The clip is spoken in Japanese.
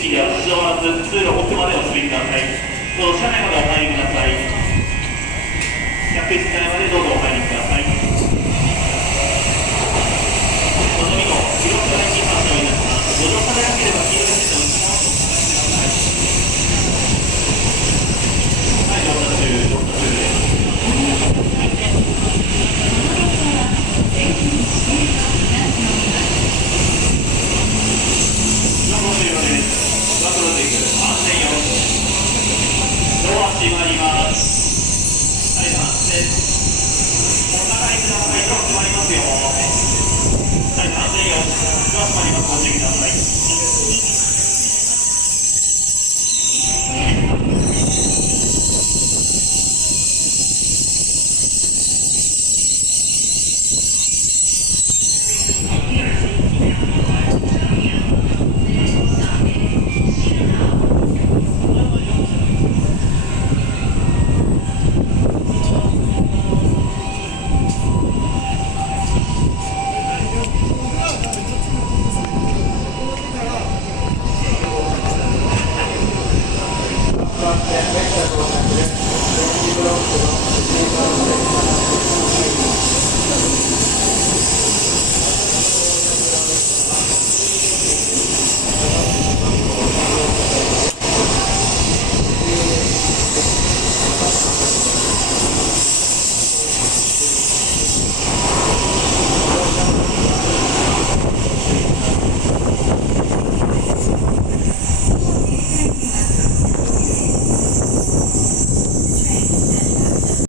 席では立ち止まらず通路奥までお進みください。どうぞ車内までお入りください。客室内までどうぞお入りください。のぞみの広く大に発車をいたします。ご乗車でなければ黄色い線の内側をお進みください。はい、乗車中です。閉まります。はい、安全。お互いください。ドア閉まりますよ。はい、安全よ。ドア閉まります。ご注意ください。Grazie.